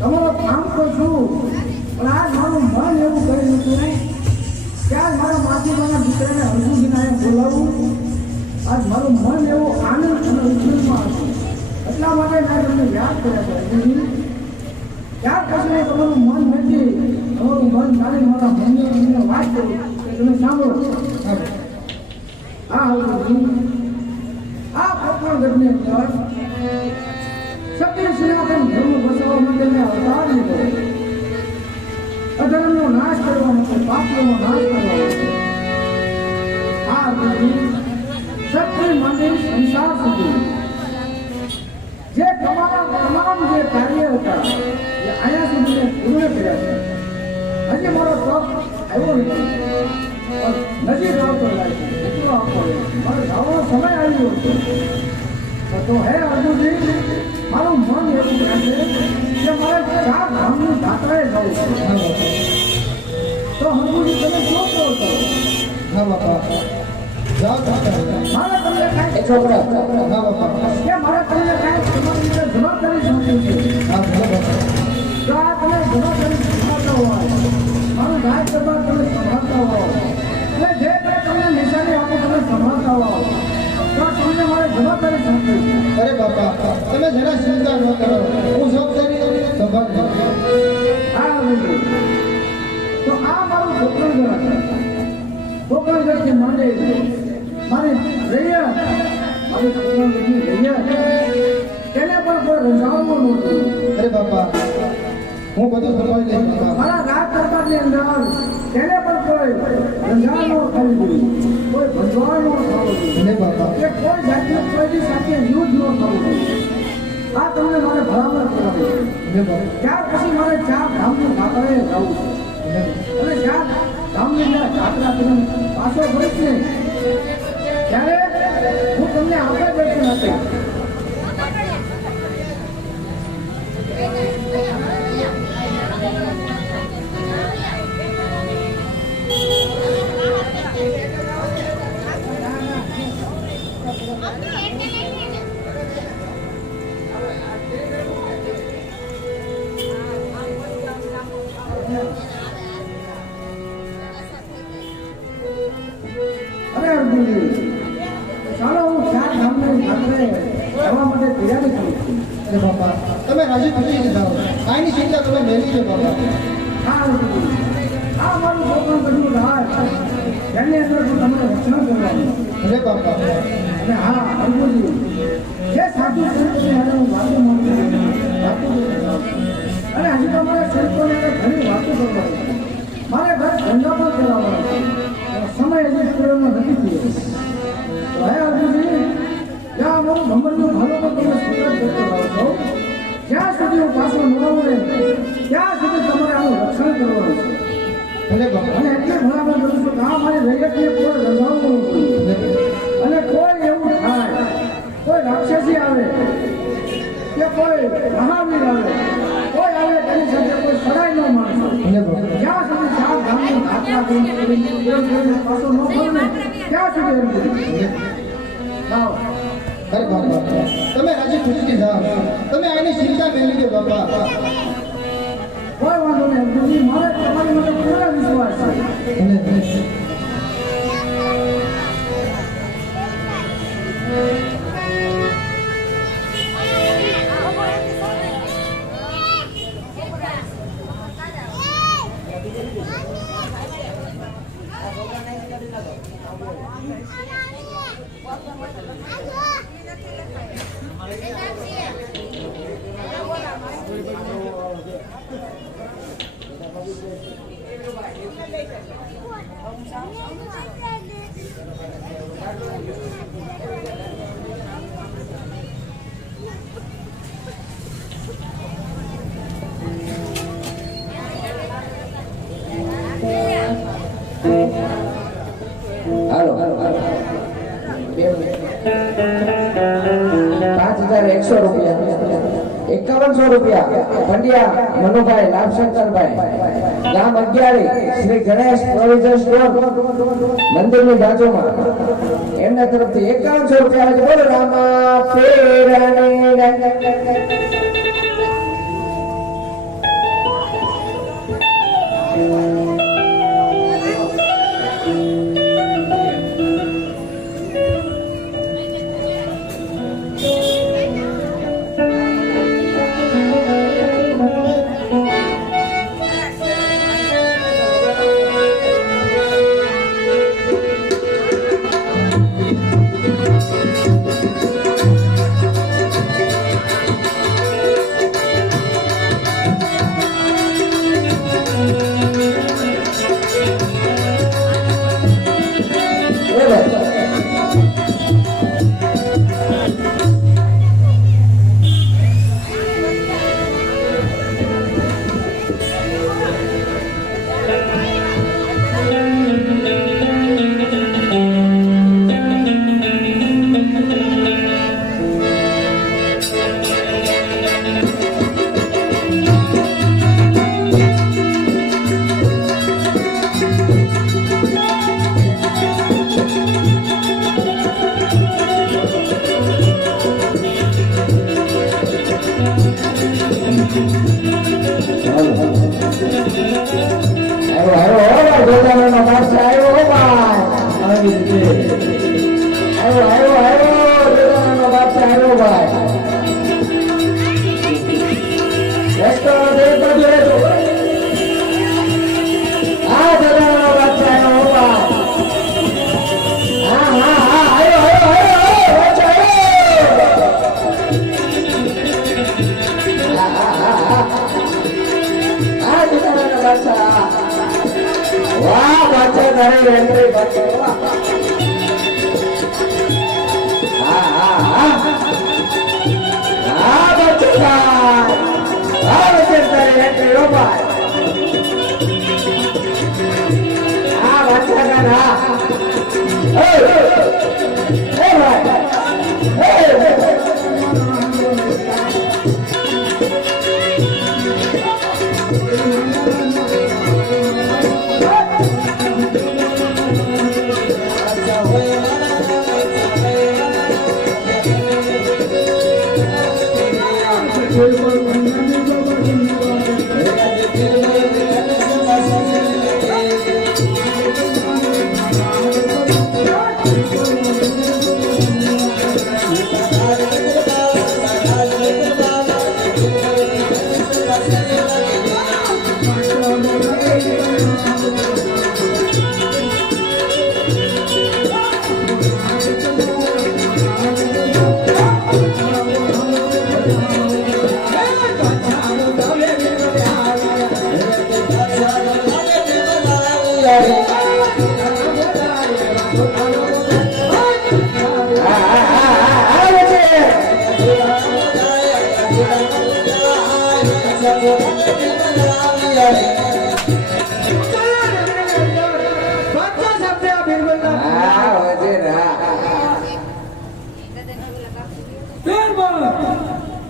તમારો કામ તો છું પણ આજ મારું મન એવું કર્યું હતું કે આજ મારા માસીમાના દીકરાને હરગુજીને બોલાવું. આજ મારું મન એવું આનંદ અને ઉત્સાહમાં હતું. એટલા માટે મેં તમને યાદ કર્યા હતા. ત્યાર પછી તમારું મન નથી, તમારું મન ચાલી મારા મનને વાત કરું કે તમે સાંભળો. હા હરગુજી, આ પ્રકરણ ઘટની અંદર સત્ય સનાતન ધર્મ બસવા માટે મેં અવતાર લીધો. અધર્મનો નાશ કરવા માટે, પાપનો નાશ કરવા માટે. આ સત્ય મંદિર સંસાર સુધી જે તમામ જે કાર્ય હતા એ અહીંયા સુધી મેં પૂર્ણ કર્યા છે. હજી મારો તપ આવ્યો નથી, નજીક આવતો લાગે એટલો આપવો મારો જવાનો સમય આવ્યો હતો. તો હે અર્જુનજી, મારું મન એવું કહે છે કે મારે 4 ધામની યાત્રાએ જવું છે. તો હરગુજી તમે શું કહો છો? હા બાપા, જાઓ મારે તમને કાંઈ છોકરા. હા બાપા, કે મારે તમને કાંઈ તમારી રીતે જવાબદારી સોંપી છે. હા બાપા, જો આ તમે જવાબદારી સંભાળતા હોય, મારું ગાય કરવા તમે સંભાળતા હો, એટલે જે કંઈ તમને નિશાની આપો તમે સંભાળતા હો, તો તમને મારે જવાબદારી સોંપી છે. અરે બાપા, તમે જરા ચિંતા ન કરો, હું જવાબદારી સંભાળી. હા હરગુજી, તો આ મારું ગોકળગઢ છે. ગોકળગઢથી માંડે મારી રૈયા, મારી ગોકળગઢની રૈયા તેને પણ કોઈ રંજાવવું નહોતું. અરે બાપા, હું બધું સંભાળી લઈશ બાપા. મારા રાજ દરબારની અંદર તેને પણ કોઈ રંજાવ ન થવું જોઈએ, કોઈ ભજવાડ ન થવું જોઈએ, અરે બાપા, કે કોઈ જાતનું કોઈની સાથે યુદ્ધ ન થવું જોઈએ. આ તમને મારે ભલામણ કરવાની છે. અરે બાપા, ત્યાર પછી મારે 4 ધામની યાત્રાએ જવું છે. અને 4 ધામની અંદર યાત્રા કરીને પાછો ફરીશ ને ત્યારે હું તમને આગળ દર્શન આપીશ. અરે અર્જુનજી, ચાલો હું 4 ધામની યાત્રાએ જવા માટે તૈયારી કરું છું. અરે બાપા, તમે રાજી ખુશી જાઓ, કાંઈની ચિંતા તમે મેળવી છે બાપા. હા અર્જુનજી, આ મારું ગોકળગઢનું રાજ, તેની અંદર હું તમને રક્ષણ કરવાનું. અરે બાપા, અને હા અર્જુનજી, જે સાધુ સંતોને હારે હું વાતો માંગુ છું, અને હજી તો મારે સંતોને ઘણી વાતો કરવાની છે. મારે ઘર ધંધા પણ કરાવવાનો છે. સમય હજી પૂર્ણ નથી થયો. તો હે અર્જુનજી, જ્યાં મારું ભમરનું ભાલો પણ તમે સ્વીકાર કરતો રહો છો, જ્યાં સુધી હું પાછો ન આવું ને ત્યાં સુધી તમારે આનું રક્ષણ કરવાનું છે. અરે બાપા, અને એટલે ભલામણ કરું છું કે આ મારી રૈયતને કોઈ રંજાવવું નથી. અને કોઈ એવું થાય કોઈ મહાવીર આવે કોઈ આવે તેની સાથે કોઈ સડાઈ ન માણસો જ્યાં સુધી સાત ધામની યાત્રા કરીને પાછો ન ફરે ને ત્યાં સુધી એમ કરી જાઓ. અરે બાપા તમે રાજી ખુશી જાઓ તમે આની ચિંતા મેળવી દો બાપા કોઈ વાંધો નહીં અર્જુનજી, મારે તમારી માટે પૂરો વિશ્વાસ છે. હાલો 5,100 રૂપિયા 5100 રૂપિયા પંડ્યા મનુભાઈ લાભશંકરભાઈ ગામ અગિયારી શ્રી ગણેશ પ્રોવિઝન સ્ટોર મંદિરની બાજુમાં એમના તરફથી 5100 રૂપિયા આવે છે. બોલો રામા પેરાની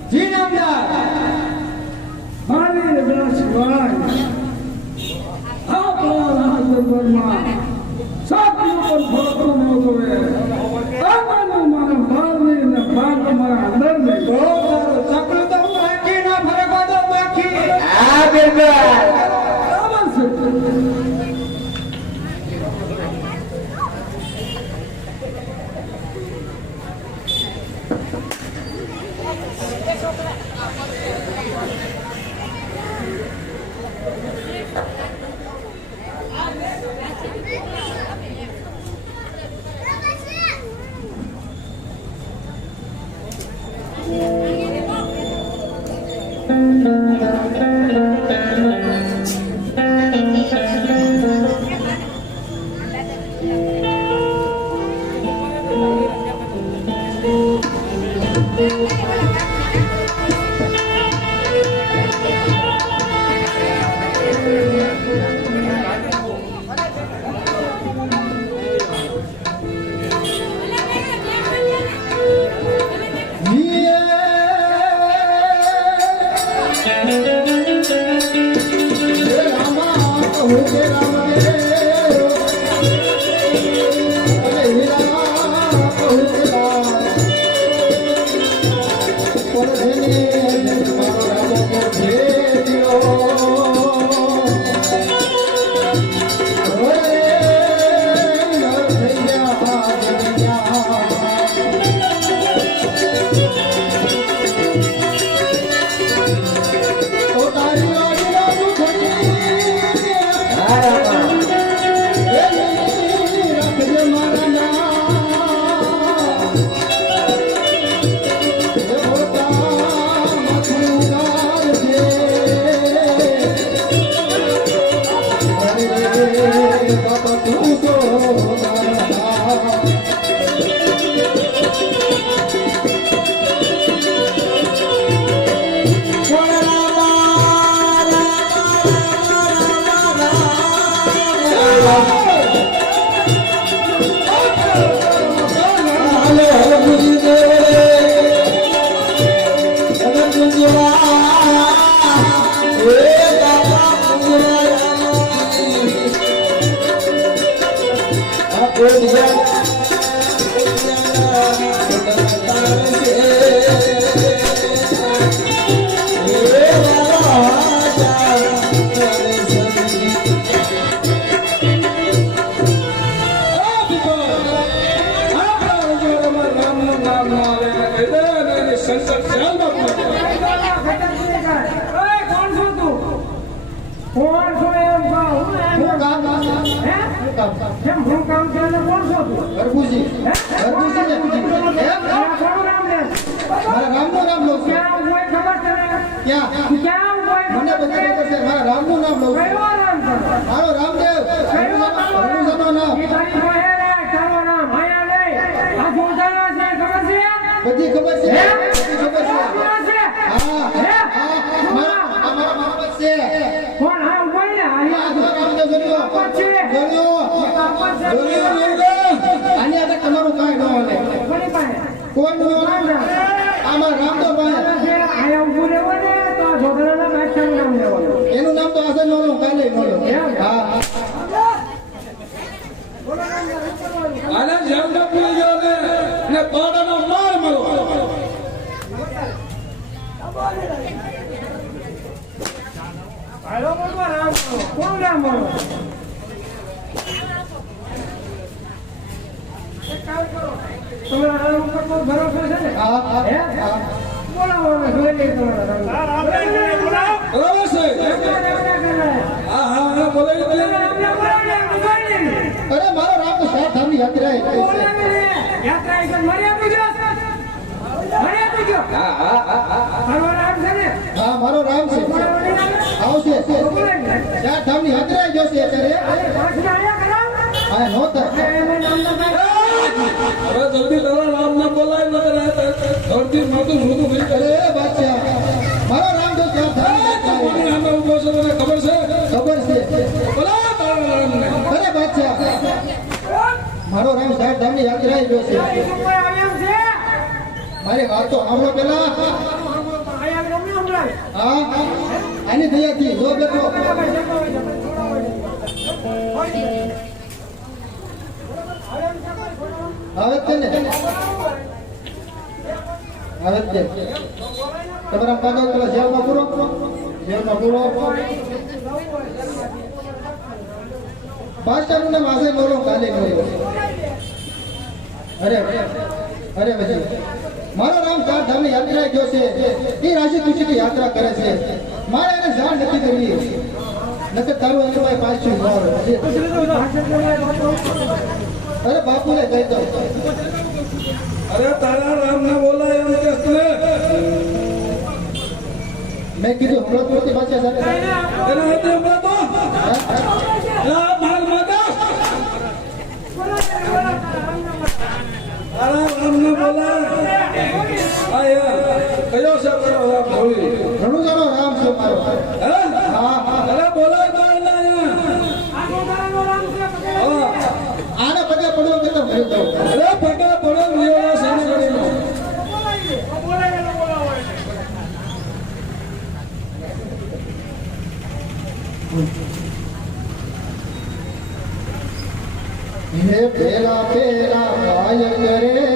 જી નામદાર મારી રજા સિવાય આપણા રાજ દરબારમાં સાથી ઉપર ફરતો ન જોવે આમાંનું મારા બહારની ને ભાગ મારા અંદરની બહુ સારું ચકલું તો હું આખી ના ફરવા દો બાકી હા બિલકુલ બરાબર છે બધી ખબર છે તમારું કાંઈ ન હાલે કોઈ નું આમાં રામદેવ ભાઈ એનું નામ તો આજે નો કાલે નો હા આને જેમ પી ગયો ને તોડાનો માર મળો હાલો બોલો રામ કોણ રામ બોલો તમારા રામ ઉપર કોઈ ભરોસો છે ને હા હે બોલો બોલો જોઈ લે તમારા રામ બરાબર છે હા હા હા બોલો અરે મારો રામ તો સાત ધામની યાત્રા છે યાત્રા એક મર્યા પૂજો હા હા મારો રામ છે ને હા મારો રામ છે આવશે ચાર ધામની યાત્રા જોશે અત્યારે હા નો થાય હવે જલ્દી તારા નામ ના બોલાય ન ધરતી માતું મોતું થઈ અરે બાદશાહ મારો રામ તો ચાર ધામની યાત્રા કોની સામે ઉભો છે તને ખબર છે બોલા તારા રામને અરે બાદશાહ મારો રામ ચાર ધામની યાત્રા જોશે મારી વાત તો સાંભળો પેલા હા આની દયાથી જો બેઠો હવે છે ને હવે છે તમારા કાગળ પેલા જેલમાં પૂરો પાછળનું નામ આજે નોરો કાલે નોરો અરે પછી મારો રામ ચાર ધામની યાત્રા ગયો છે એ રાશિ ખુશીની યાત્રા કરે છે મારે એને જાણ નથી કરવી નકર તારું અનુભાઈ પાછું અરે બાપુને કહી દો અરે તારા રામ ને બોલાય એમ કે મેં કીધું હમણાં તુરંત પાછા સાથે એના હાથે હમણાં તો આ માલ માતા તારા રામ ને બોલાય આયા કયો છે તારો રામ બોલી ઘણું જણો રામ છે મારો હે હા અરે બોલાય તો એના આને પગે પડવા કે તો ભરી દઉં અરે પગે પડો વિયોનો સામે કરીને હે પેલા ભાઈ કરે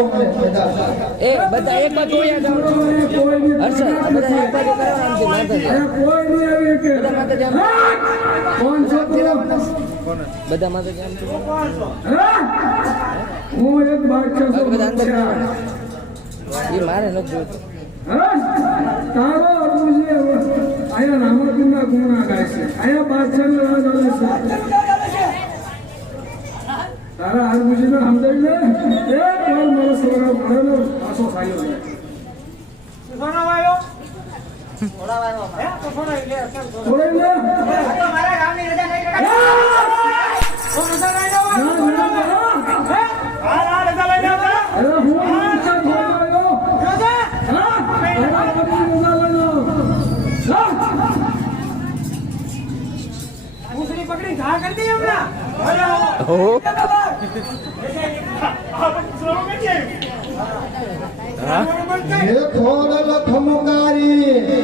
એ બધા એક બાજુ વયા જાઓ હર્ષદ બધા એક બાજુ કરો આમ થી માતાજી કોઈ નહીં આવી કે બધા માતાજી આમ કોણ છે તું? બધા માતાજી આમ હું એક બાદશાહ છું. બધા અંદર એ મારે નથી જોઈતું તારો અર્થ છે અહીંયા રામાપીરના ગુણ ગાય છે અહીંયા બાદશાહનો રાજ આવે છે તારા હાર મુજીને સમજાવી લે એક વાર મારો છોકરા ભણેલો પાછો ખાયો છે છોડાઈ લે અરે હું પકડી ઘા કરી દે હમણાં હે ખોડલ ખમકારી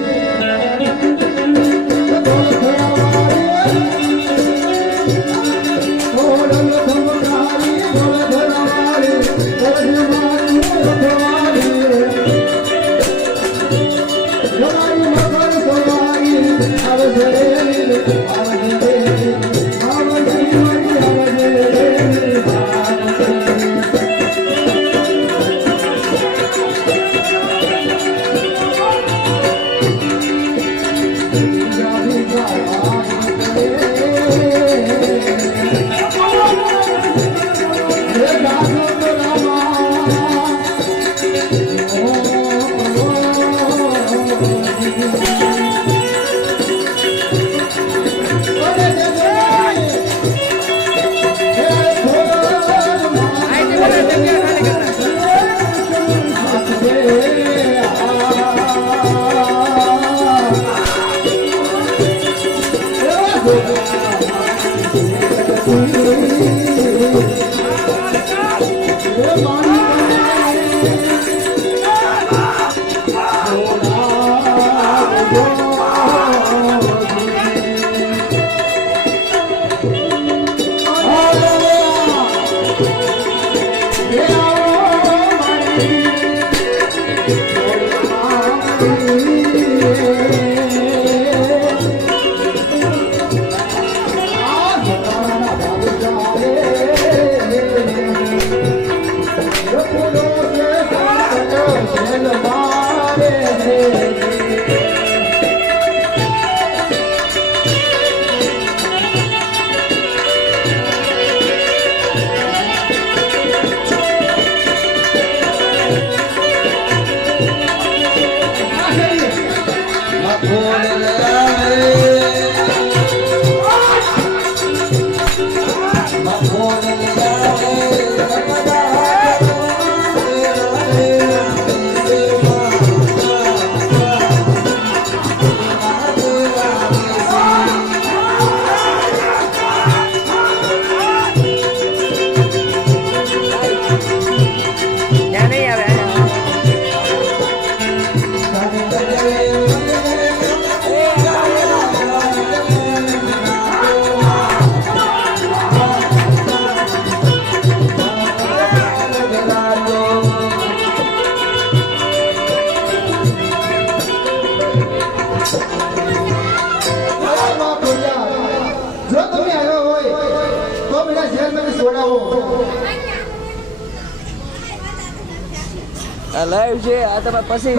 લાઈવ છે આ તમે પછી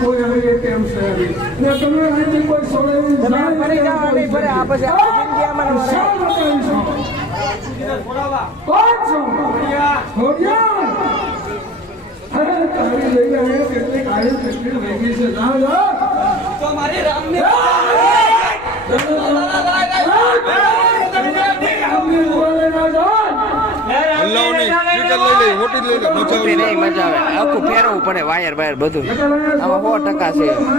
કોઈ હવે કેમ છે ને તમે અહીંથી કોઈ સોડાવી તમે ફરી જાઓ નહીં ફરે આ પછી આખી જિંદગી આમાં રહે. મોટી નહીં મજા આવે આખું ફેરવવું પડે વાયર વાયર બધું આમાં 100%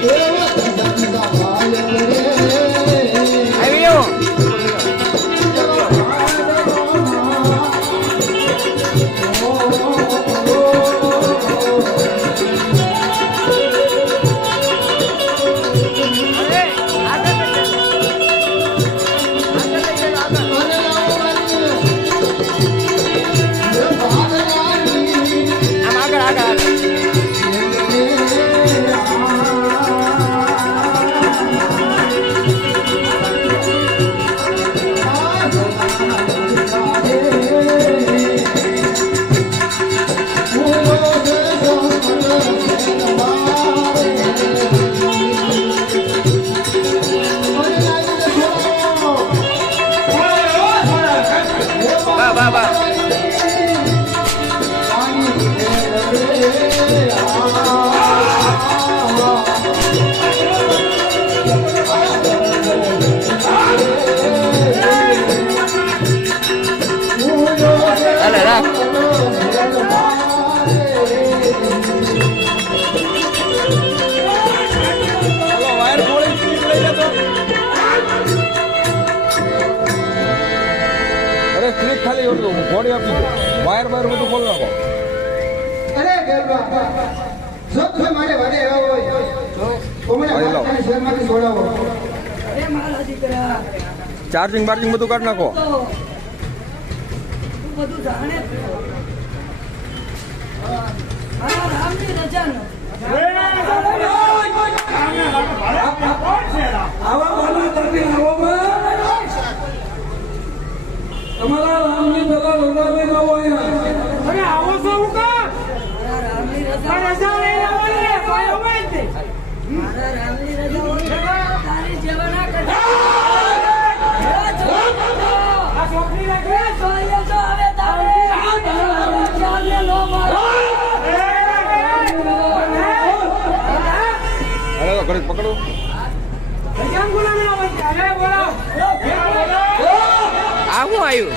Yeah. બધું ખોલ નાખો. અરે ગરબા જો તમે મારે વાડે આવ્યા હોય તો મને ભાઈ લાવો. વાડેના શહેરમાંથી છોડાવો. અરે મારા દીકરા ચાર્જિંગ બાર્જિંગ બધું કાઢ નાખો. તું બધું જાણે જ છો. મારા રામની રજા નથી. આવા બાના તરફી આવવામાં તમારા રામની પેલા લડાઈ ન હોય અરે આવો છો હું કા મારા રામની રજા રજા લઈ આવવાની કોઈ હોય જ નહીં. મારા રામની રજા હોય તારી જેવા ના કરતા. આ છોકરી રાખે જોઈએ તો હવે તારે ચાલને લો મારો. અરે તો ઘડીક પકડો. ભજન ગુલામી હોય અરે બોલો આ શું આવ્યું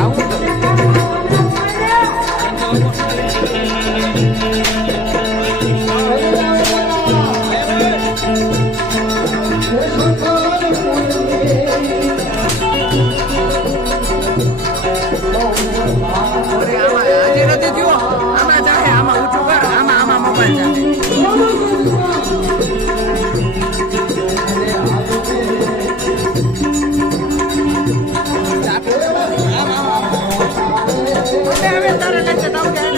આવું તો આજે નથી થયું આમાં જાહે આમાં ઊંચું કર આમાં મોબાઈલ જાહે હવે તારે નથી તાવ જાય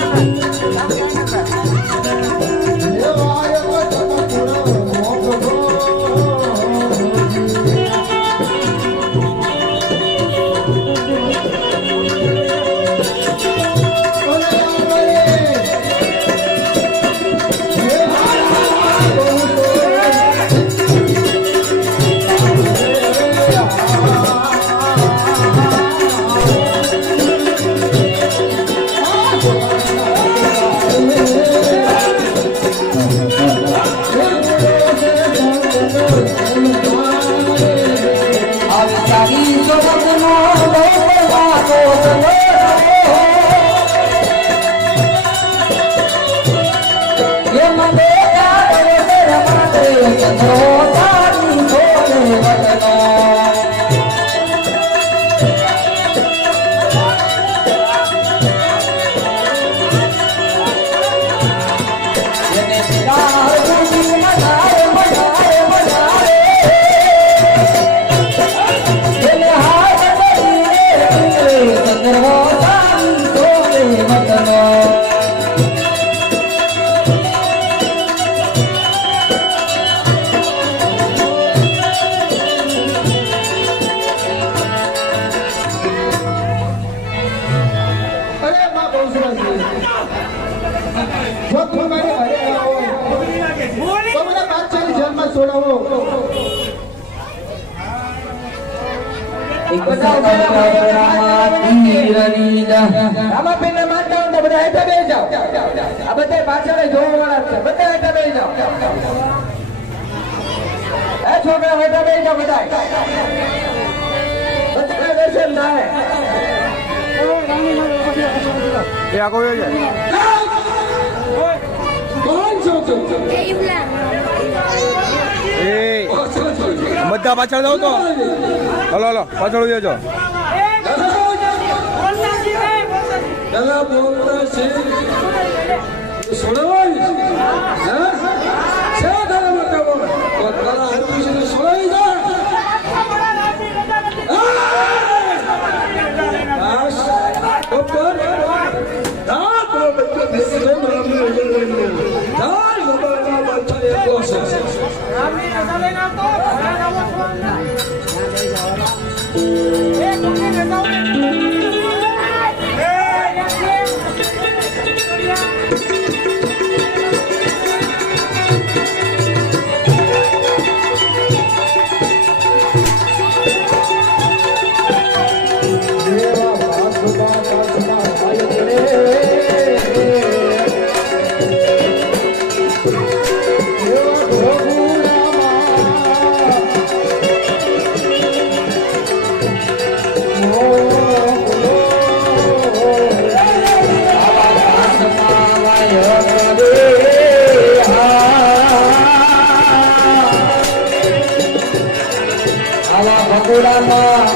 રામાપીરને માનતા હોય તો બધા હેઠા બેસી જાઓ. આ બધા પાછળ જોવાવાળા છે. બધા હેઠા બેસી જાઓ. એ છોકરા હેઠા બેસી જાઓ બધા. બધા દર્શન થાય. એ આગો વયો જાય. કોણ છો તું? એ બધા પાછળ જાવ તો હલો હલો પાછળ જજો. પેલા બોલતા છે છોડવાય છે તારા માટે બોલ તો તારા હરકુશી છોડાઈ જા. આવા ભગુડામાં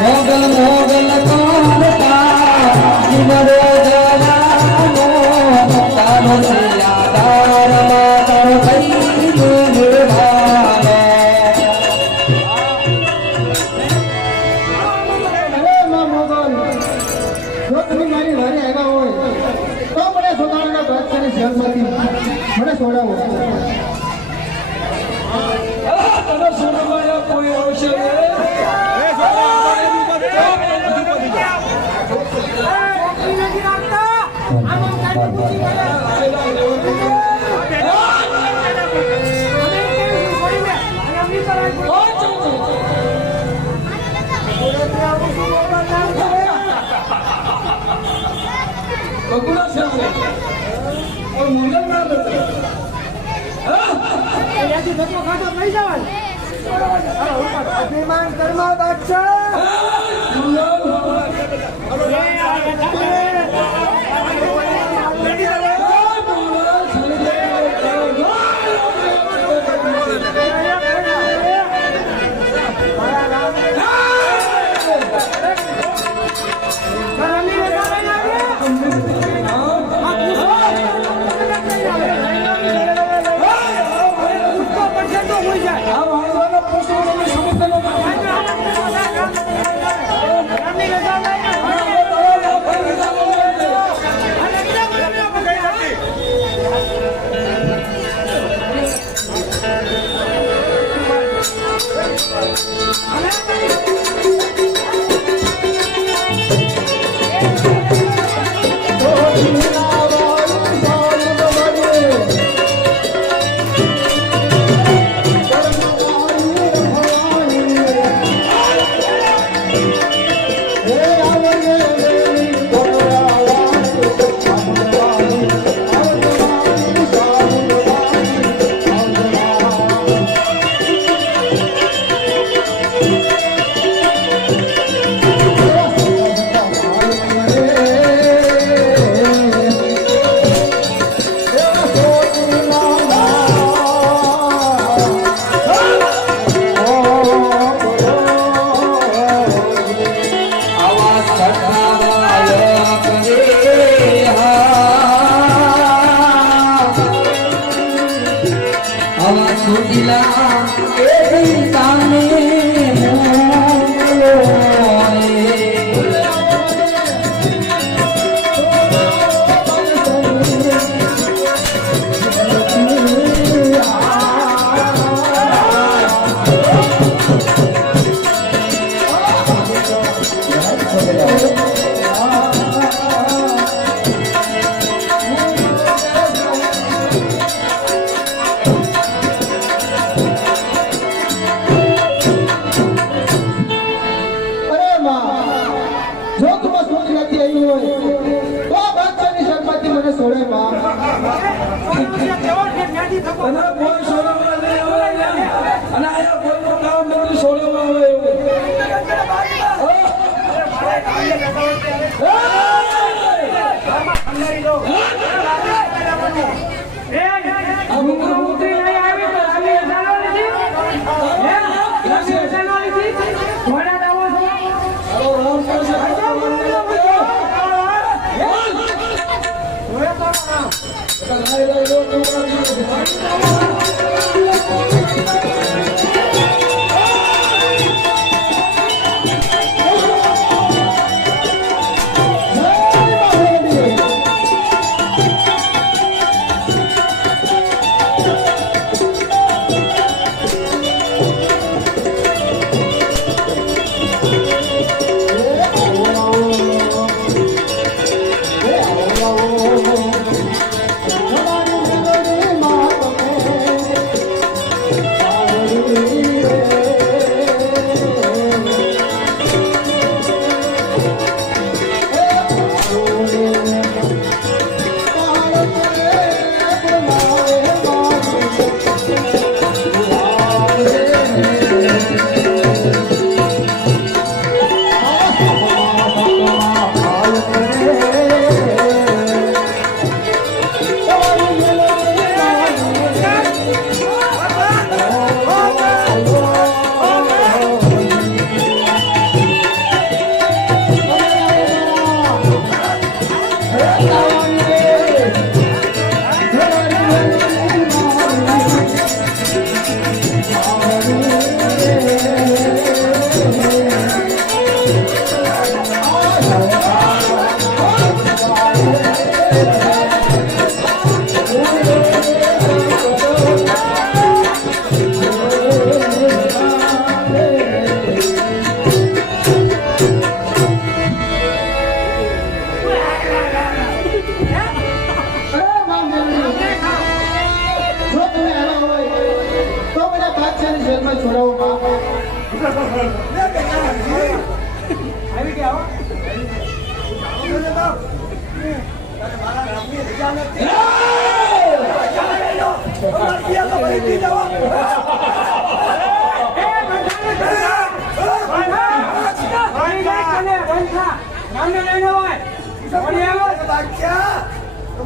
મોગલ મોગલ કાંતા નિમરો જવાનો તારો સિયાદાર માતર કઈ નિભાવે અરે માં મોગલ, જો તમે મારી વારે આવ્યા હોય તો મને સોનાના બાદશાહની જેલમાંથી મને છોડાવો. તને સોનામાં કોઈ આવશે નહીં. બકુલા છે ઓર મુંગલ ના લતો ત્યાંથી ધક્કો ખાતો લઈ જવાનું. અભિમાન કર્મા બાદશાહ. ઉતરી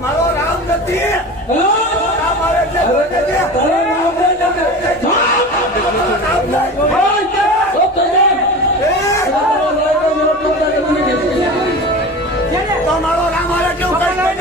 મારો રામ નથી રામ આવે છે તમારો રામ આવે કેવું કઈ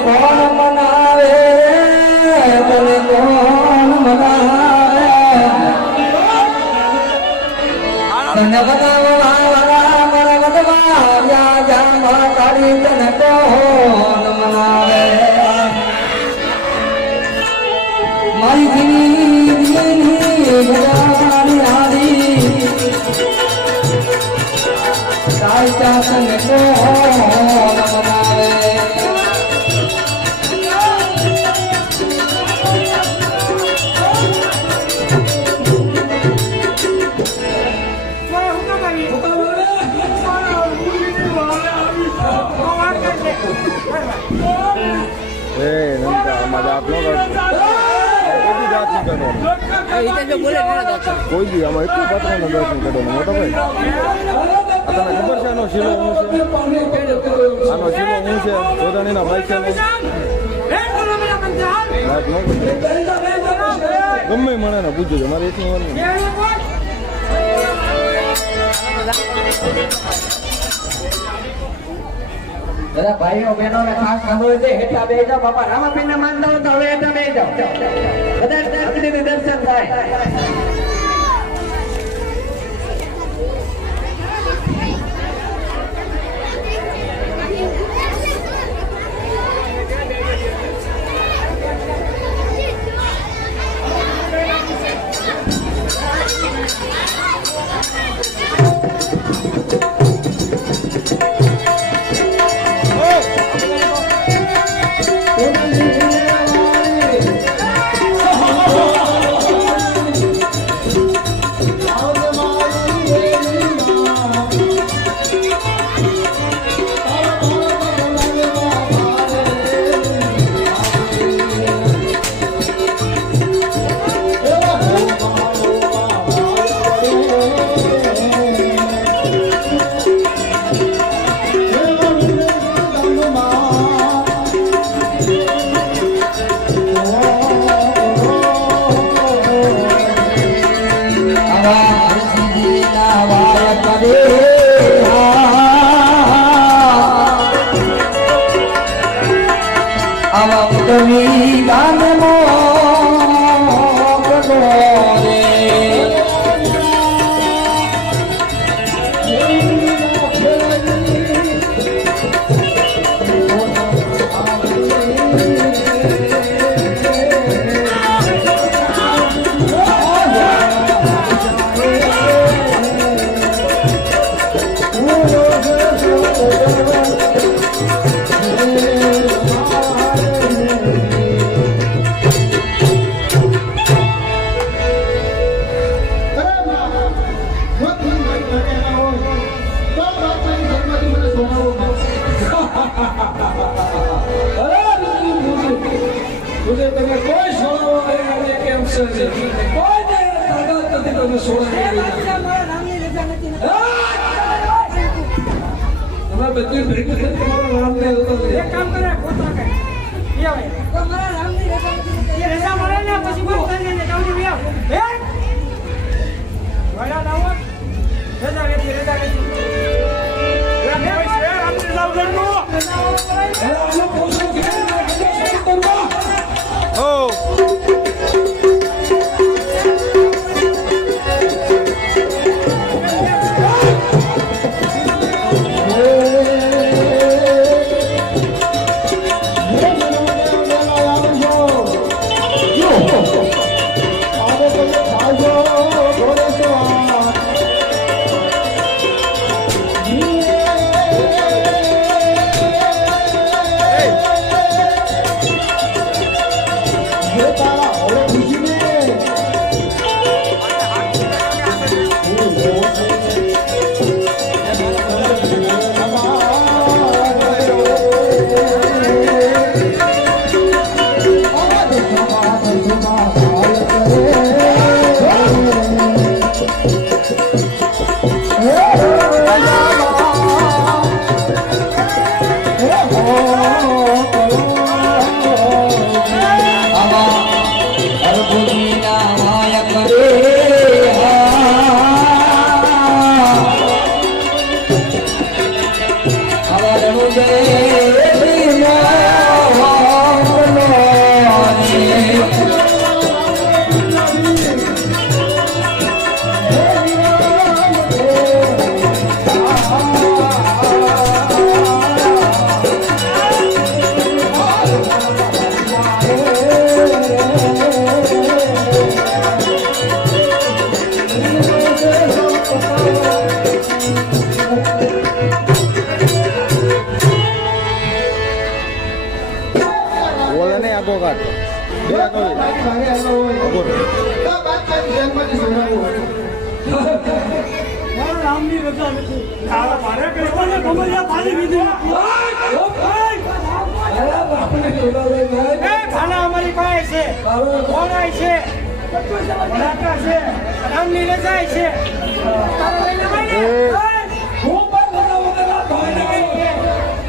કોણ મનાવે તને કોણ મનાવે તને બનાવવા વાળા મારા વડવા જામા કાઢી તને કોણ મનાવે મારી જીની ગજાની આદી સાચા તને કોણ મનાવે એ નંદા મજા આપનો કોઈ જાત નહીં કરવાનો કોઈ દી આમાં એટલું પાત્રનો જાત નહીં કરવાનો મોટો ભાઈ આ તને ખબર છે આનો શીલો શું છે આનો શીલો શું છે જોધાણીના ભાઈ છે ગમે મને ને પૂછજો છો મારે એટલું વાર નહીં બધા ભાઈઓ બહેનો ને ખાસ સાંભળો છે હેઠા બે જાઓ બાપા રામાપીર ને માનતા હો તો હવે હેઠા બે જાઓ બધા દર્શન થાય જેલમાંથી છોડાવો. રામની રજા નથી મારે કૃષ્ણને કમરિયા પાડી દીધી ખાના અમારી પાસે છે કોણાય છે ભડાકા છે રામની રજા છે તારે લઈને હું પણ રજા વગર આ ભાઈને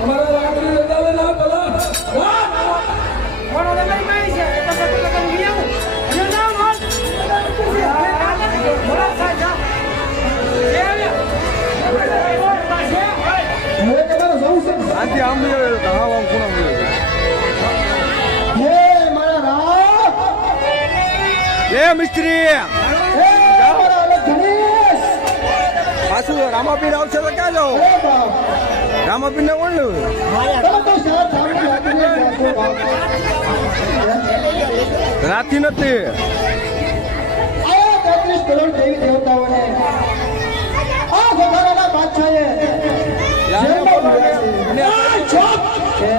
અમારા રામની રજા લઈને આ પેલા કોણા અમારી પાસે છે તમે લઈ આવો અને નામ હાલ ભડા સાજા હવે તમારે જવું છે. આથી આમ નહીં આવે તો આમ આમ ખૂણા મળે હે મારા રામ, એ મિસ્ત્રી હે મારા અલગ ગણેશ, પાછું રામાપીર આવશે તો ક્યાં જાઓ? હે બાપ, રામાપીર ને કોણ લેવું? તમે તો શાયદ સામે લાગીને જાશો બાપ. રાતથી નથી. આયા 33 કરોડ દેવી દેવતાઓને આ ગોગાના બાદશાહે જેલમાં પૂર્યા છે.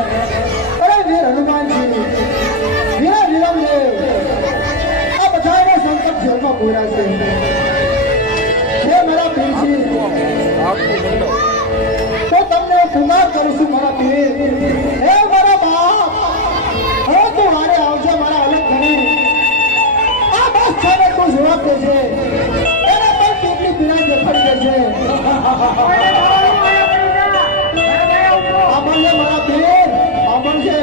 અરે વીર હનુમાનજી, વીરા વિરમદેવ, આ બધાને સંકટ જેલમાં પૂર્યા છે. હે મારા પીરજી, આખું મંડપ. તો તમને પુકાર કરું છું મારા પીર. હે મારા બાપ, હવે તું હારે આવજે મારા અલગ ગણી. આ બાદશાહને તું જવાબ દેજે. એને પણ પીરની પીડા દેખાડી દેજે. આપણને મારા પીર આપણને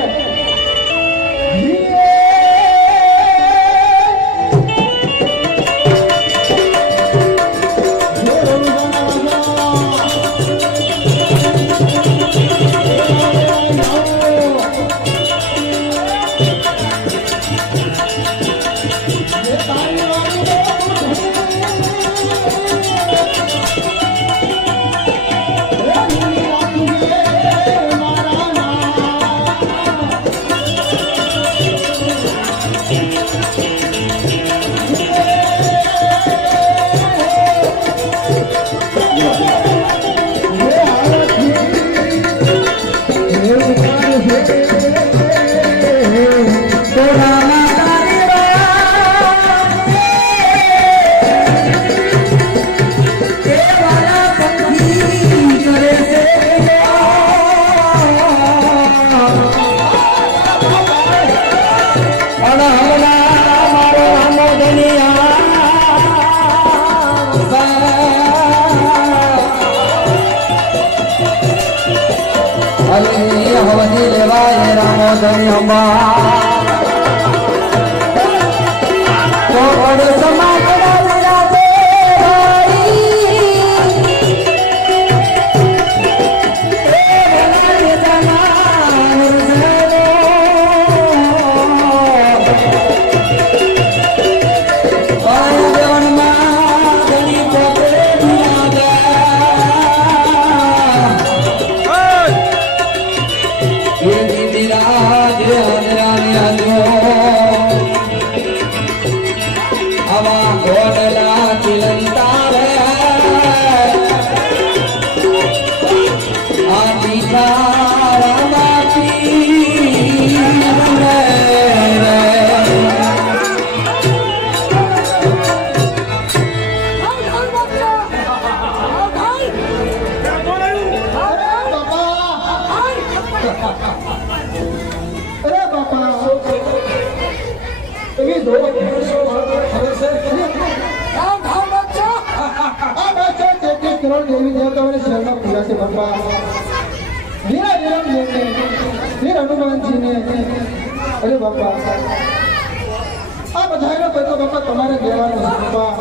હવની લેવાય રામો ધણી અંબા દેવી દેવતાઓને શરણમાં પૂરા છે બાપા. વીરા વિરમદેવને, વીર હનુમાનજીને, અરે બાપા આ બધાનો બધો બાપા તમારે દેવાનો છે બાપા.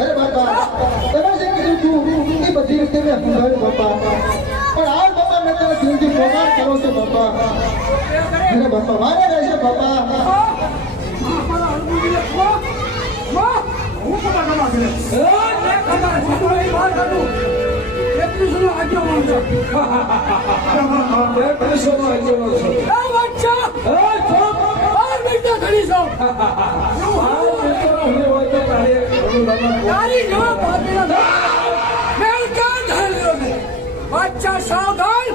અરે બાપા તમે જે કીધું તું એ બધી રીતે મેં સમજાવ્યું બાપા, પણ હાલ બાપા મેં તને દિલથી પ્રોગ્રામ કરો છો બાપા. અરે બાપા મારે રહેશે બાપા. બચ્ચા સાવધાન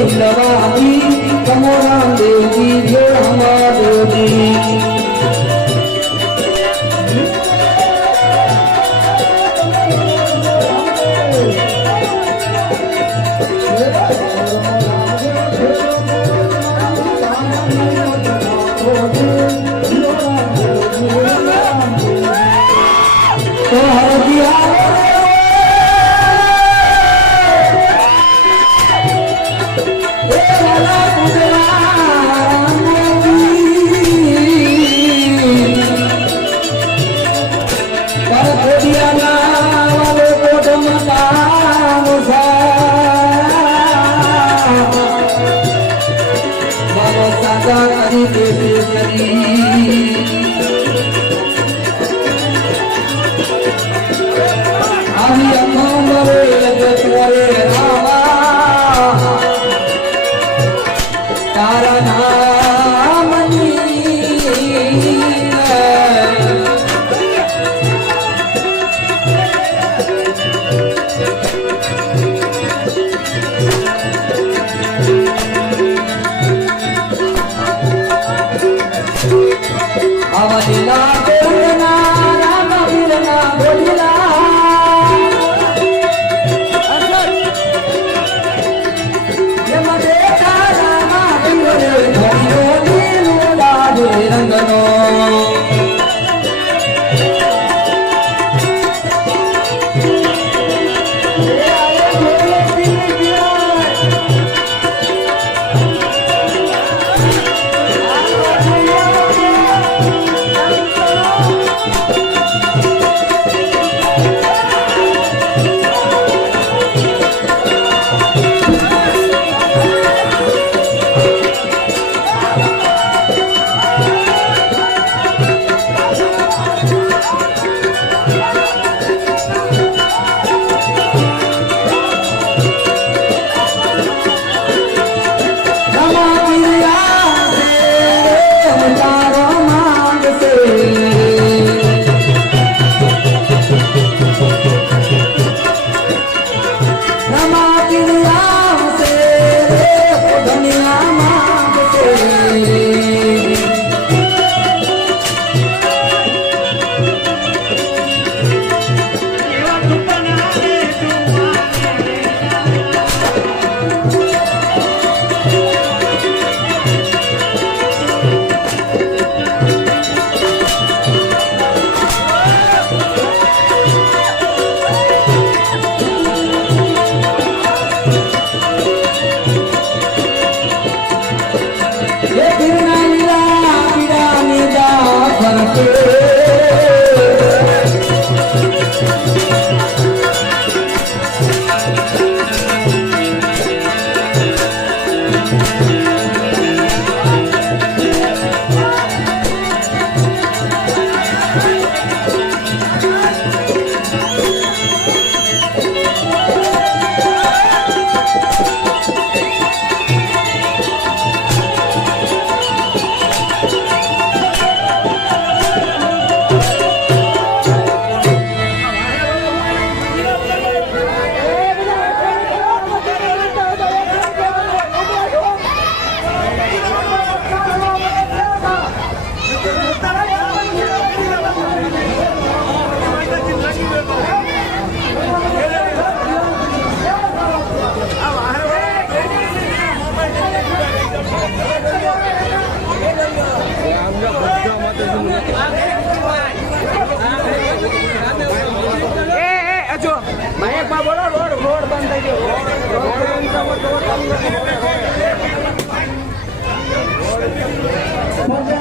લવાની કમોરામ દેવજી જય હમા દેવજી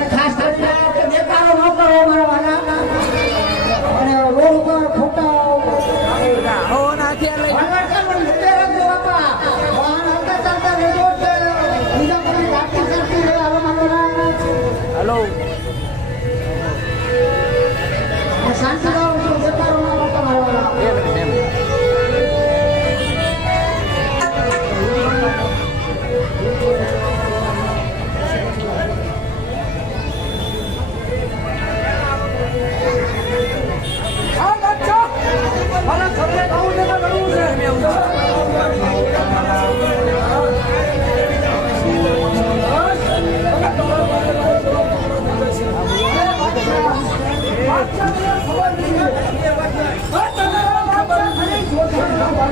ખાસ કરીને દેખાડો ન કરો મારા વાલા અને રોડ ઉપર ખોટા હેલો શાંતિ દેખાડો ન કરતા મારા વાલા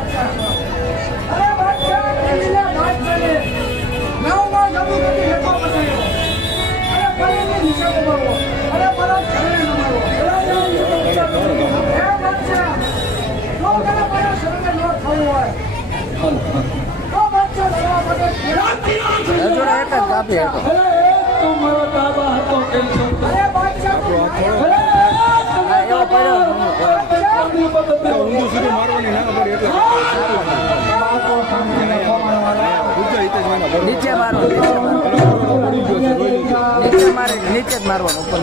અરે બાદશાહ કેવીને વાત કરે નાવમાં જવું નથી હેઠો બસાયો અરે પરીને નીચે ઉભો અરે મારા ઘરે ન મારો હે બાદશાહ જો તને મારા શરણે ન થવું હોય તો બાદશાહ લડવા માટે જોડા એક જ કાપી હતો તો મારો દાદા હતો કે છે અરે બાદશાહ એવો પડ્યો ઊંધું સીધું મારવાની ના પડે એટલે પૂછો હિતેશભાઈના બરોબર. નીચે મારો પડી ગયો છે રોઈ લીધો. નીચે મારે નીચે જ મારવાનું ઉપર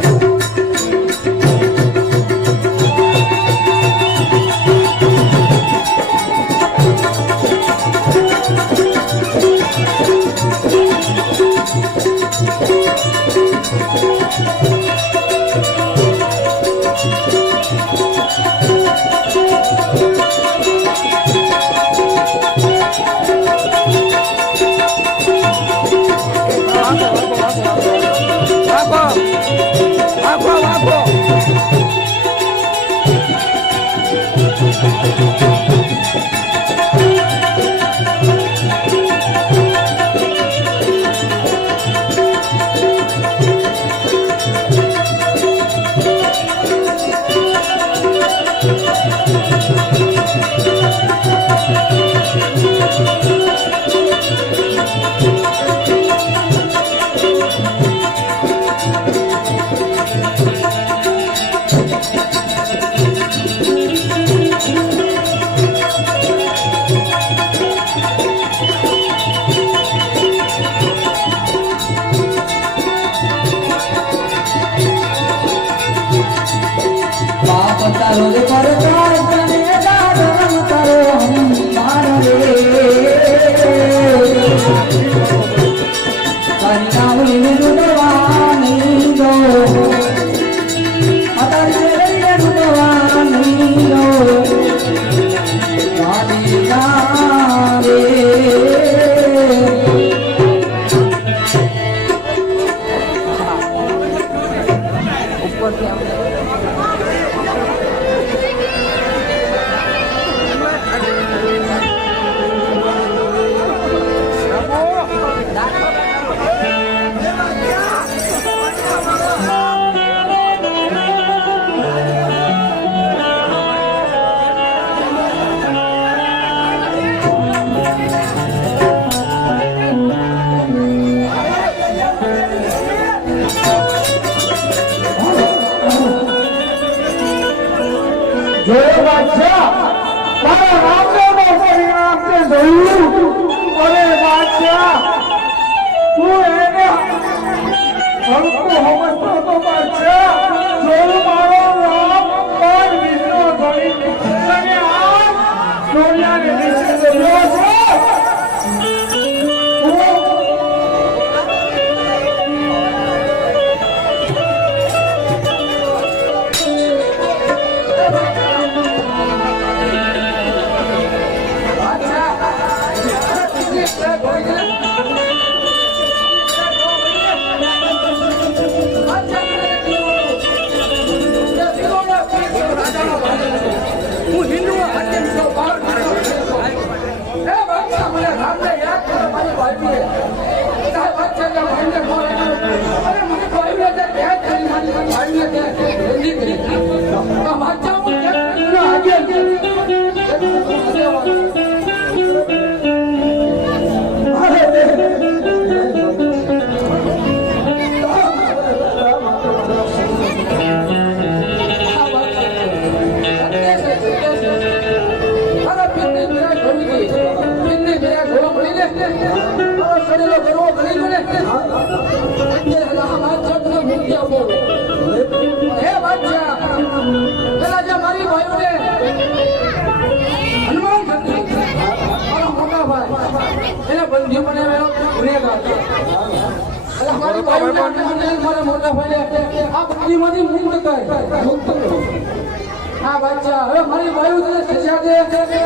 હા બાદશાહ હવે મારી બાયુ તને સજા દે તને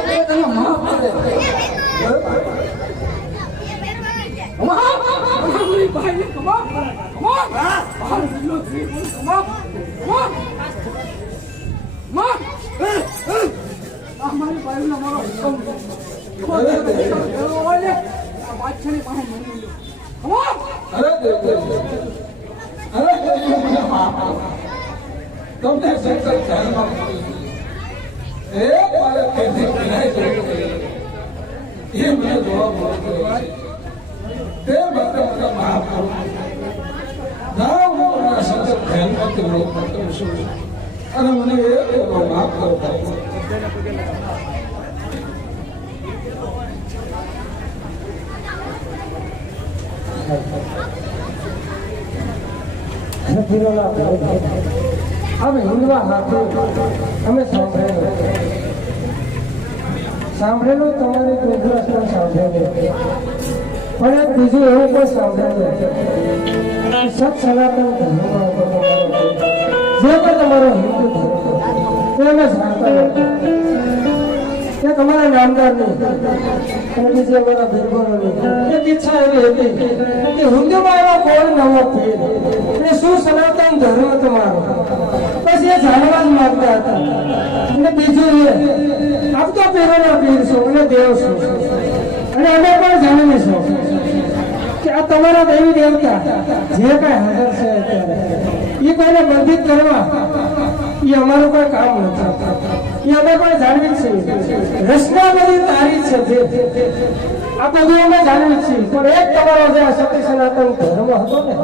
માફ કરે મારી બાયુ માફ માફ આ મારી બાયુનો મારો હુકમ છે. કોઈ પૈસા ભેળવો હોય ને આ બાદશાહની પાસે મંદી લો. હલો અરે દેવ અરે દેવ મને માફ કરો. તમને શંકર ધ્યાનમાં એ મારે ખેતી કરાય છે એ મને જોવા મળતો તે માટે મને માફ કરો. જાઓ હું મારા શંકર ધ્યાનમાંથી વ્રત કરતો છું અને મને એ માફ કરો. અમે હિન્દવા હાથે અમે સાંભળેલું તમારી ગુજરાત પણ સાંભળેલું પણ એક બીજું એવું પણ સાંભળેલું સત સનાતન ધર્મ જે પણ તમારો હિન્દુ ધર્મ તે અમે જાણતા નથી કે તમારા નામદારની અને બીજી અમારા બિરબરોની એક ઈચ્છા એવી હતી કે હિન્દુમાં એવો કોઈ નવો પીર એ શું સનાતન ધર્મ તમારો બસ એ જાણવા જ માંગતા હતા. અને બીજું એ આપ તો પીરોના પીર છો અને દેવ છો અને અમે પણ જાણીશું કે આ તમારા દેવી દેવતા જે કાંઈ હાજર છે અત્યારે એ કોઈને બંધિત કરવા એ અમારું કોઈ કામ નથી. એ અમે પણ જાણવી છીએ રચના બધી તારી છે આ બધું અમે જાણવી છીએ પણ એક તમારો જે આ સતી સનાતન ધર્મ હતો ને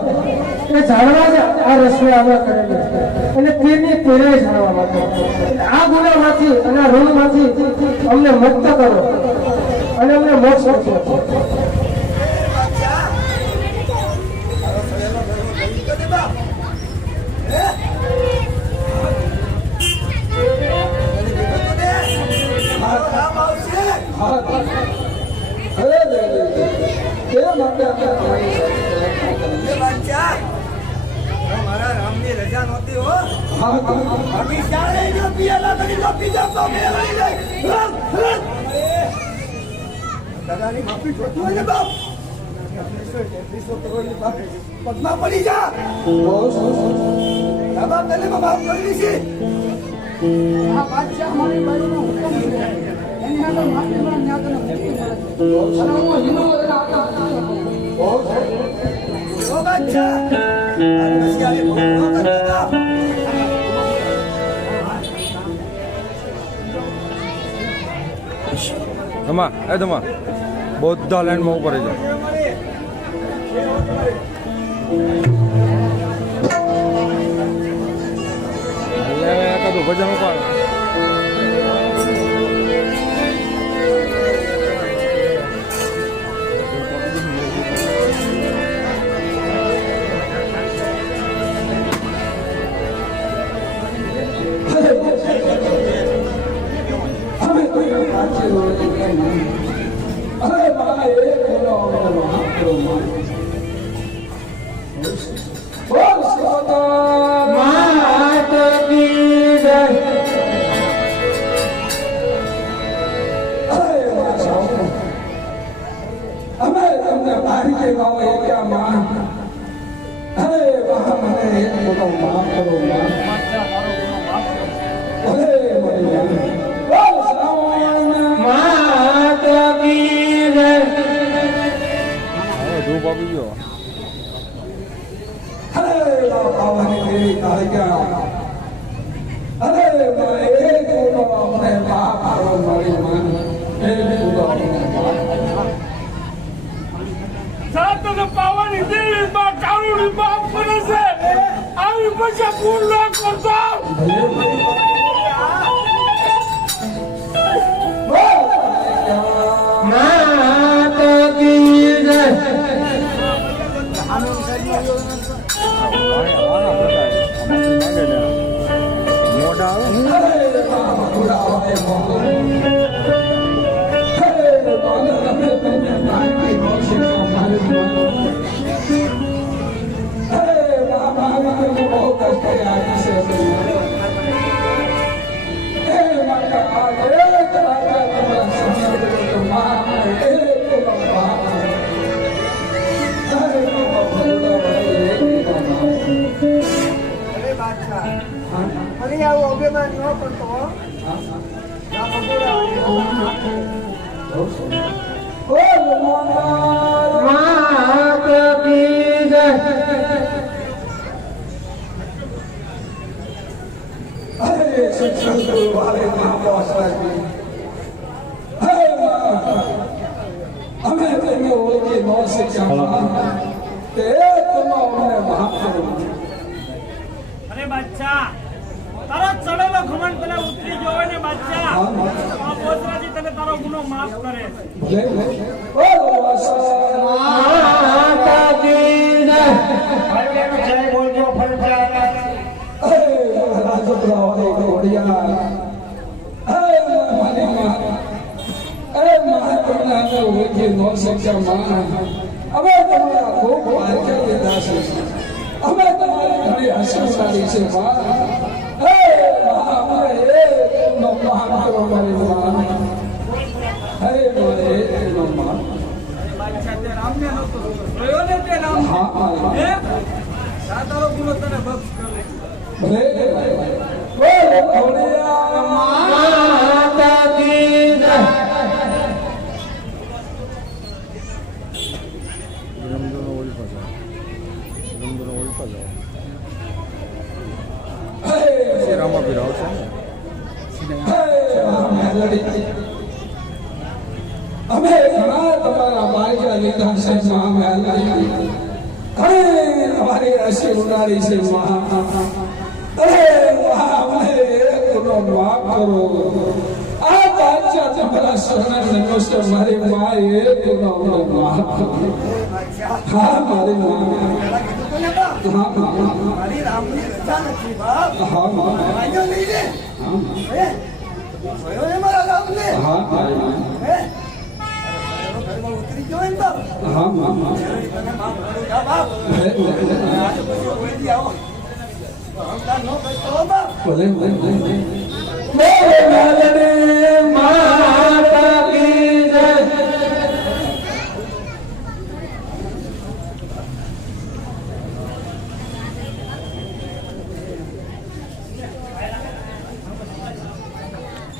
એ જાણવા જ આ રચના અમે કરેલી અને પીરની પીરે જાણવા માટે આ ગુનામાંથી અને આ ઋણમાંથી અમને મુક્ત કરો અને અમને મોક્ષ આપો. અરે દેવ તે માટે મારા રામની રજા નહોતી હો. હા અભી ચાલે જો પિયાલા કરી જો પીજા તો મે લઈ લે. દાદાની માફી જોતું હોય ને બાપ. 300 કરોડની બાપ પદ્મા પડી જા. બાબા તને માફ કરી છે. આ બાદશાહ મારી બાયુનો હુકમ છે. એની આગળ માફી માંગ ને આગળ મુક્તિ મળે. અને હું હિન્દુ એટલે ઓ બાદશાહ આ નસિયાને બહુ ન કરતા. તમા બધા લાઈનમાં ઉપર જાઓ. એકાદું ભજન ઉપાડ. અરે મારા એક બોલો માફ કરો. બોલ સનાતન માત કી જય. અમે તમને મારી કે ગાવ એ ક્યાં માન. અરે વાહ મને એક બોલો માફ કરો. અરે મારી બોલ સનાતન માત કી જય. હવે ધૂપ આપી ગયો. અરે બાવાની દેવી કાળિયા. અરે મારે એક બોલો મને માફ કરો મારી માન. એક બોલો મને માફ કરો. સાતને પાવાની દેવી માં કાળુની બાપ કરે છે. આવી પછી ભૂલ ન કરતો. માત કી જય. મોઢા આવે ને અરે બાબા બુડાવાએ મોકો. અરે બાબા તમે તમને નાની મોક્ષે મારી માન. અરે બાબા મને બહુ કષ્ટ આવી છે. એ માતા આ એ રાજા તમારા સમય તો માં એ તો બાબા. અરે બાબા બુડાવાએ અરે બાદશાહ ફરી આવો અભિમાન ન કરતો હો. રામ અગોરા અમે તેને ઓળખી ન શક્યા તે તમામને માફ કરો. અરે બાદશાહ તારો ચડેલો ઘમંડ પેલા ઉતરી ગયો હોય ને બાદશાહ આ બોજરાજી તને તારો ગુનો માફ કરે. અમે તમારા ખૂબ આદર લીધા છે. અમે તમારી ઘણી હસી છે માં. નો માન કરો મારી માં. હરે મારે નો માન. બાદશાહ તે રામને નતો જોયો ને તે રામ હા હે તારો ગુનો તને બક્ષ કરે. ભલે બોલ ઘોડિયા માતા કી જય. રામાપીર આવશે ને અમે ઘણા તમારા બાળકા લીધા છે મા મેલડી. ઘણી અમારી રસી ઉડાડી છે મા. અરે અમને એક ગુનો માફ કરો. આ બાદશાહ તમારા શરણે નમસ્તે મારી મા એક ગુનો અમને માફ કરો. હા મારી મા. મારી રામની રજા નથી બાપ. હા મા. અહીંયા લઈ લે. હે જોયો ને મારા રામને. હા મારી મા. હે ઘરમાં ઉતરી ગયો ને બાપ. હા મા. તને માફ કરું જા બાપ. ભલે આજે પછી ઓળખી આવો. અહંકાર ન કરતો બાપ. ભલે મેલડી માતા કી જય.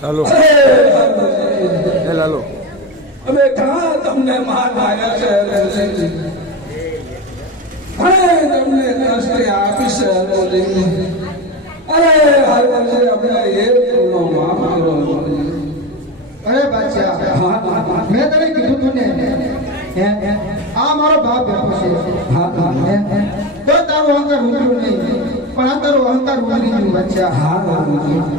લાલો એ લાલો અમે ઘણા તમને માન આવ્યા છે. ઘણે તમને કષ્ટ આપી છે. અરે હરવંશે અમને એક ગુનો માફ કરો. અરે બાદશાહ મેં તને કીધું તું ને આ મારો બાપ બેઠો છે તો તારું અહંકાર ઉતર્યું નહીં પણ આ તારું અહંકાર ઉતરી ગયું બાદશાહ.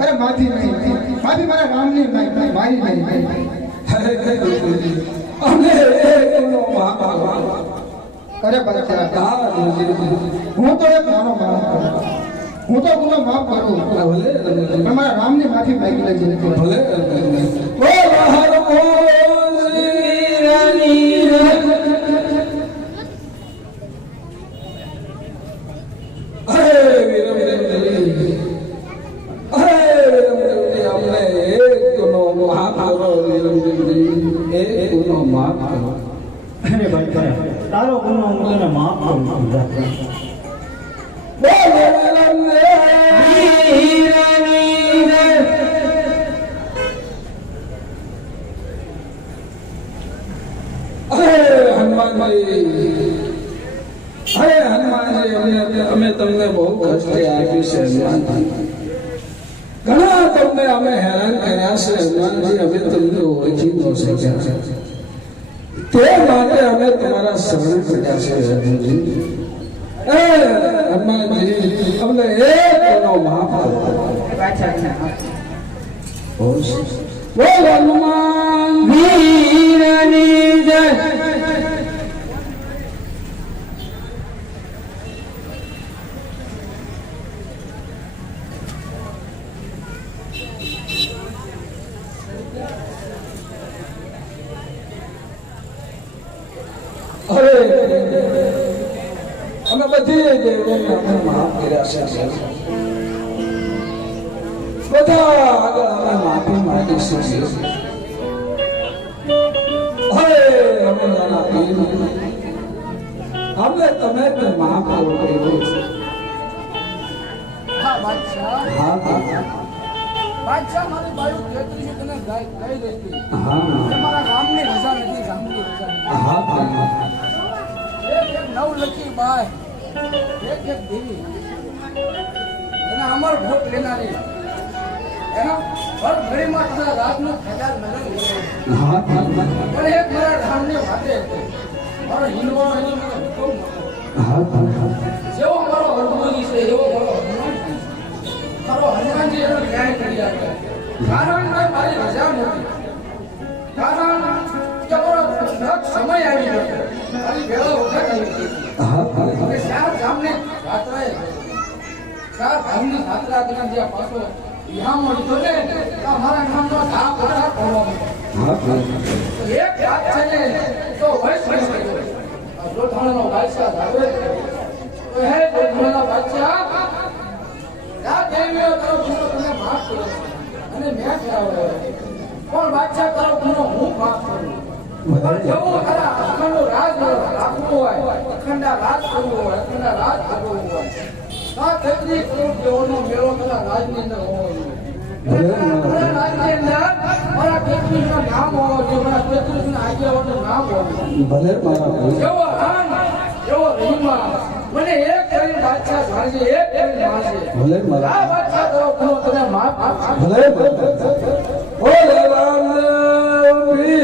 અરે માફી નહીં માફી મારા રામની મારી નહીં. અમને એક ગુનો માફ કરો. અરે બાદશાહ હું તો એક નાનો માણસ છું. હું તો ગુનો માફ કરું પણ મારા રામની માફી માગી લેજે. ભલે તારો ગુનો હું તને માફ કરું છું. હનુમાનજી અમે તમને બહુ કષ્ટ આપી છે. ઘણા તમને અમે હેરાન કર્યા છે. હનુમાનજી અમે તમને ઓળખી ન શક્યા. તે માટે અમે તમારા શરણ કર્યા છે. હનુમાનજી અમને એક ગુનો માફ કરો. બોલ હનુમાન વીરની જય. અમે બધી દેવોને અમે માફ કર્યા છે. બધા આગળ અમે માફી માંગી છીએ. હવે અમે નાના પીર અમને તમે માફ કરો. હા બાદશાહ હા બાદશાહ મારી બાયુ 33 તને કહી દઈશ હા કે મારા ગામની રજા નથી, ગામની રજા નથી. હા એક એક નવ લખી બાય, એક એક દેવી એના અમર ભોટ લેનારી એના હર ઘડીમાં તારા રાજનો ખેદાર નગર હા પણ એક મારા ધામને વાતે મારો હિંદવાનો એનો મને હુકમ નહોતો. જેવો મારો અર્ધમોદી છે એવો મારો હનુમાન છે. મારો હનુમાનજી એનો ન્યાય કરી આપે. કારણ કે મારી રજા નથી, કારણ કે મારો સમય આવી ગયો, મારી વેળો વખત આવી ગઈ. હવે ચાર ગામની જાત્રાએ ચાર ગામની જાત્રા કરીને જ્યાં પાછો વિહામો લીધો ને ત્યાં મારા નામનો ધા પ્રચાર કરવા માંડ્યો. એક વાત છે ને તો વૈશ ગયો. જોધાણાનો બાદશાહ ધારે તો હે જોધાણાના બાદશાહ આ દેવીઓ તારો ગુનો તને માફ કર્યો અને મેં કરાવ્યો, પણ બાદશાહ તારો ગુનો હું માફ કરું. પણ જેવું તારા અખંડનો રાજ રાખવું હોય, અખંડા રાજ કરવું હોય, અખંડા રાજ કરવું હોય, આ 33 કરોડ દેવોનો મેળો તારા રાજની અંદર હોવો જોઈએ. તારા રાજની અંદર મારા 33 નું નામ હોવું જોઈએ, મારા 33 ના આગેવાનનું નામ હોવું જોઈએ. ભલે મારા ભાઈ જેવો રામ, જેવો રહીમા, મને એક કરીને બાદશાહ જાણજે, એક કરીને મારજે. ભલે મારા આ બાદશાહ તારો ગુનો તને માફ આપશે. ભલે બોલે રામદેવ પીર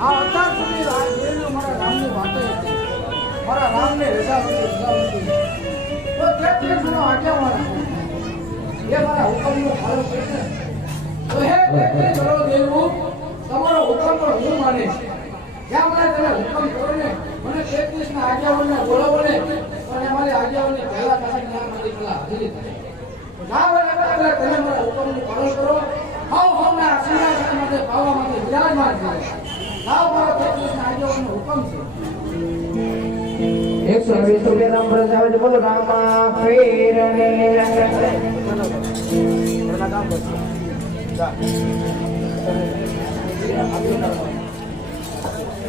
આ અત્યાર સુધી રાજદેવીઓ મારા રામની વાતો હતી, મારા રામની રજા હતી. તો 33 નો આગેવાન એ મારા હુકમનો પાલન કરશે. તો હે 33 કરોડ દેવું, તમારો હુકમ પણ હું માનીશ. જ્યાં મને તમે હુકમ કરો ને, મને 33 ના આગેવાનને બોલાવો ને, અને મારી આગેવાનની પહેલા પાસે જ્ઞાન મારી પેલા હાજરી થાય. ના હોય એટલે તમે મારા હુકમનું પાલન કરો. હાવ હમણાં સિંહાસન માટે પાવા માટે વિરાજમાન છે. હાવ મારો 33 ના આગેવાનનો હુકમ છે. 120 રૂપિયા નામ પ્રજાવે છે. બોલો રામા પીરની કામ કરશે.